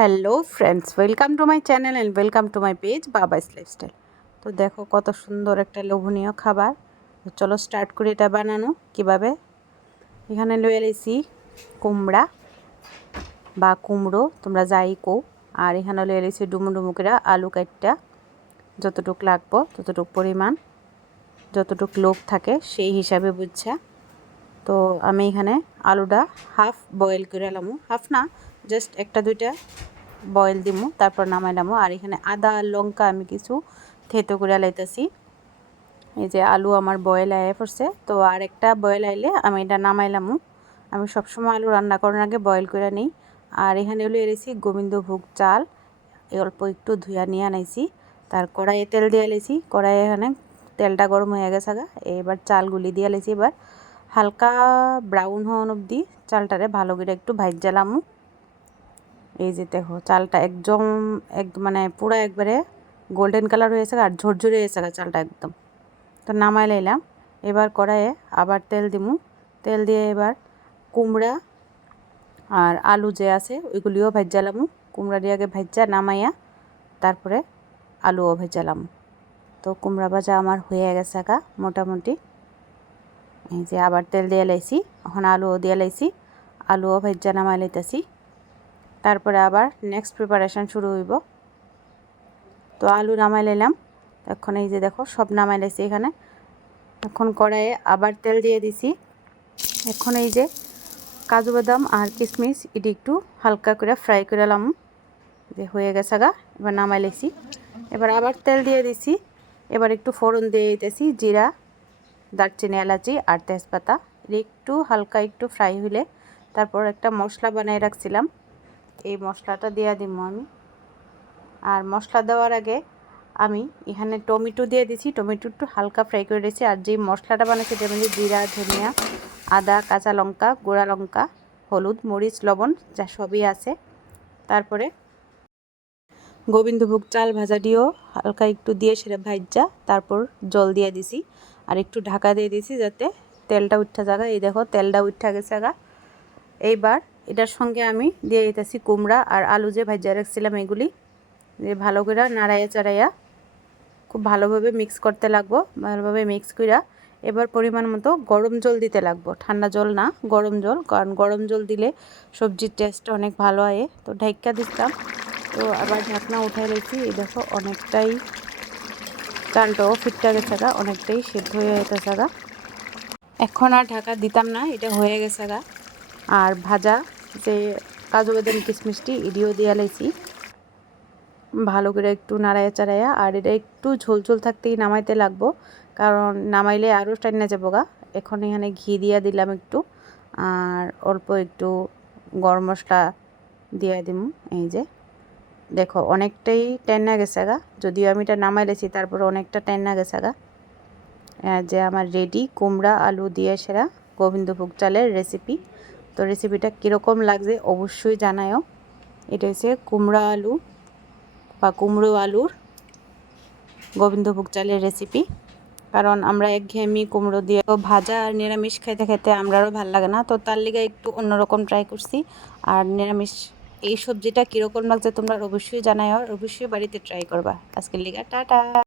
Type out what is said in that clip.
Hello friends, welcome to my channel and welcome to my page Babai's lifestyle. তো দেখো কত সুন্দর একটা লোভনীয় খাবার। তো চলো স্টার্ট করি এটা বানানো কীভাবে। এখানে লয়ে এলাইছি কুমড়া বা কুমড়ো, তোমরা যাই কো। আর এখানে লয়ে এলাইছি ডুমু ডুমু করে আলু কাটটা, যতটুক লাগবো ততটুক পরিমাণ, যতটুক লোক থাকে সেই হিসাবে বুঝছা। তো আমি এখানে আলুটা হাফ বয়েল করে এলাম, হাফ না জাস্ট একটা দুইটা বয়েল দিমু, তারপর নামাইলামু। আর এখানে আদা আর লঙ্কা আমি কিছু থেতো করে লাইতেছি। এই যে আলু আমার বয়েল আয়ে পড়ছে, তো আর একটা বয়েল আইলে আমি এটা নামাইলামু। আমি সবসময় আলু রান্না করার আগে বয়েল করে নিই। আর এখানে হলো এলেছি গোবিন্দভোগ চাল, অল্প একটু ধুয়া নিয়ে আনাইছি। তার কড়াইয়ে তেল দিয়ে এলেছি, কড়াইয়ে এখানে তেলটা গরম হয়ে গেছে। এবার চালগুলি দিয়ে এলেছি। এবার হালকা ব্রাউন হওয়ার অবধি চালটারে ভালো করে একটু ভাজ্জালামু। এই যে দেখো চালটা একদম মানে পুরো একবারে গোল্ডেন কালার হয়েছে আর ঝরঝরে হয়েছে চালটা একদম। তো নামাই লাইলাম। এবার কড়াইয়ে আবার তেল দিমু। তেল দিয়ে এবার কুমড়া আর আলু যে আছে ওইগুলিও ভাজ্জালামু। কুমড়া দিয়ে আগে ভাজ্জা নামাইয়া তারপরে আলুও ভাজ্জালাম। তো কুমড়া ভাজা আমার হয়ে গেছে মোটামুটি। এই যে আবার তেল দিয়ে লাইছি, এখন আলুও দিয়ে লাইছি, আলুও ভাজ্জা নামাই লাইতেছি। তারপরে আবার নেক্সট প্রিপারেশান শুরু হইব। তো আলু নামাই লাইলাম, এখন এই যে দেখো সব নামাই লাইছি এখানে। এখন কড়াইয়ে আবার তেল দিয়ে দিছি। এখন এই যে কাজু বাদাম আর কিশমিশ এটি একটু হালকা করে ফ্রাই করে লাম, যে হয়ে গেছে এবার নামাই লাইছি। এবার আবার তেল দিয়ে দিছি। এবার একটু ফোড়ন দিয়ে দিতেছি, জিরা, দারচিনি, এলাচি আর তেজপাতা। একটু হালকা একটু ফ্রাই হইলে তারপর একটা মশলা বানিয়ে রাখছিলাম, এই মশলাটা দিয়ে দিব আমি। আর মশলা দেওয়ার আগে আমি এখানে টমেটো দিয়ে দিছি, টমেটো একটু হালকা ফ্রাই করে দিয়েছি। আর যে মশলাটা বানাচ্ছি তার মধ্যে জিরা, ধনিয়া, আদা, কাঁচা লঙ্কা, গুঁড়া লঙ্কা, হলুদ, মরিচ, লবণ যা সবই আছে। তারপরে গোবিন্দভোগ চাল ভাজাটিও হালকা একটু দিয়ে সেটা ভাজা, তারপর জল দিয়ে দিছি আর একটু ঢাকা দিয়ে দিছি যাতে তেলটা উঠা জায়গা। এই দেখো তেলটা উঠা গেছে এইবার এটার সঙ্গে আমি দিয়ে দিতেছি কুমড়া আর আলু যে ভাজা রাখছিলাম এগুলি, যে ভালো করে নাড়াইয়া চাড়াইয়া খুব ভালোভাবে মিক্স করতে লাগবো। ভালোভাবে মিক্স কইরা এবার পরিমাণ মতো গরম জল দিতে লাগবো, ঠান্ডা জল না, গরম জল। কারণ গরম জল দিলে সবজির টেস্টটা অনেক ভালো হয়। তো ঢাইকা দিতাম, তো আবার ঢাকনা উঠাই রেখেছি। এই দেখো অনেকটাই চালটাও ফিটটা গেছে অনেকটাই সেদ্ধ হয়ে যেতেছে এখন আর ঢাকা দিতাম না, এটা হয়ে গেছে আর ভাজা যে কাজু বাদাম কিশমিশটি এডিও দিয়ে লাইছি, ভালো করে একটু নাড়াইয়া চাড়াইয়া। আর এটা একটু ঝোল ঝোল থাকতেই নামাইতে লাগবো, কারণ নামাইলে আরও টাইনা যাবো এখন এখানে ঘি দিয়া দিলাম একটু, আর অল্প একটু গরম মশলা দিয়ে দিম। এই যে দেখো অনেকটাই টাইনা গেছে যদিও আমি এটা নামাই লেছি, তারপরে অনেকটা টাইনা গেছে যে আমার রেডি কুমড়া আলু দিয়ে সেরা গোবিন্দভোগ চালের রেসিপি। তো রেসিপিটা কীরকম লাগছে অবশ্যই জানায়ও। এটা হচ্ছে কুমড়া আলু বা কুমড়ো আলুর গোবিন্দভোগ চালের রেসিপি। কারণ আমরা একঘেয়েমি কুমড়ো দিয়ে ভাজা আর নিরামিষ খাইতে খাইতে আমরারও ভালো লাগে না, তো তার লিগে একটু অন্যরকম ট্রাই করছি। আর নিরামিষ এই সবজিটা কীরকম লাগছে তোমরা অবশ্যই জানাও, অবশ্যই বাড়িতে ট্রাই করবা। আজকের লিগা টাটা।